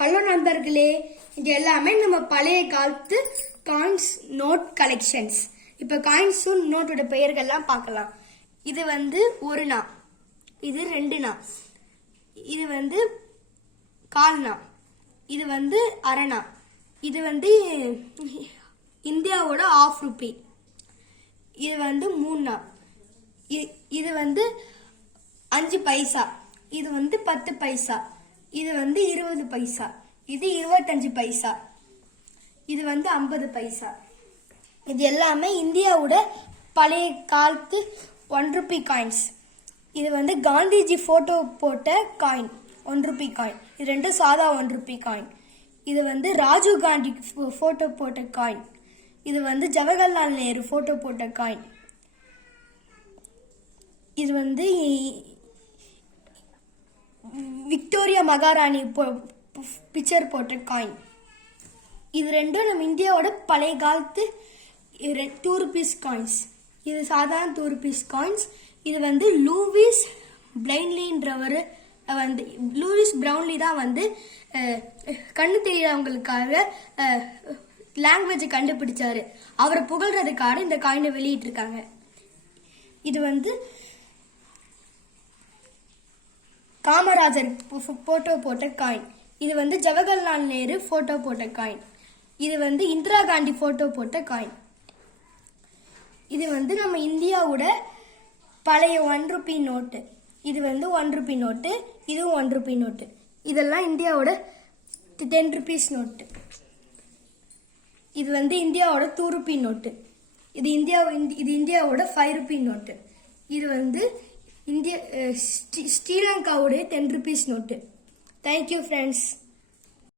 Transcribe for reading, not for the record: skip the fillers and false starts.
Hello நண்பர்களே, இது எல்லாமே நம்ம பழைய காலத்து காயின்ஸ் நோட் கலெக்ஷன்ஸ். இப்ப காயின்ஸும் நோட்டோட பெயர்கள்லாம் பார்க்கலாம். இது வந்து 1 நா, இது 2 நா, இது வந்து 1/4 நா, இது வந்து அரை நா, இது வந்து இந்தியாவோட ½ ரூபி, இது வந்து 3 நா, இது வந்து 5 பைசா, இது வந்து 10 பைசா, இது வந்து 20 பைசா, இது 25 பைசா, இது வந்து 50 பைசா. இது எல்லாமே இந்தியாவோட பழைய காலத்து 1 ரூபி காயின்ஸ். இது வந்து காந்திஜி போட்டோ போட்ட காயின் 1 ரூபி காயின். இது 2 சாதா 1 ரூபி காயின். இது வந்து ராஜீவ் காந்தி போட்டோ போட்ட காயின். இது வந்து ஜவஹர்லால் நேரு போட்டோ போட்ட காயின். இது வந்து விக்டோரியா மகாராணி பிக்சர் போட்ட காயின். இது ரெண்டும் நம்ம இந்தியாவோட பழைய காலத்து 2 ருபீஸ் காயின்ஸ். இது சாதாரண 2 ருபீஸ் காயின்ஸ். இது வந்து லூயிஸ் பிரைன்லின்றவர் வந்து லூயிஸ் பிரவுன்லி தான் வந்து கண்ணு தெரியறவங்களுக்காக லாங்குவேஜை கண்டுபிடிச்சாரு. அவரை புகழ்றதுக்காக இந்த காயினை வெளியிட்டு இருக்காங்க. இது வந்து காமராஜர் போட்டோ போட்ட காயின். இது வந்து ஜவஹர்லால் நேரு போட்டோ போட்ட காயின். இது வந்து இந்திரா காந்தி போட்டோ போட்ட காயின். இது வந்து நம்ம இந்தியாவோட பழைய 1 ரூபி நோட்டு. இது வந்து 1 ரூபி நோட்டு, இதுவும் 1 ரூபி நோட்டு. இதெல்லாம் இந்தியாவோட 10 ருபீஸ் நோட்டு. இது வந்து இந்தியாவோட 2 ரூபி நோட்டு. இது இந்தியாவோட 5 ரூபி நோட்டு. இது வந்து ஸ்ரீலங்காவுடைய 10 ருபீஸ் நோட்டு. Thank you friends.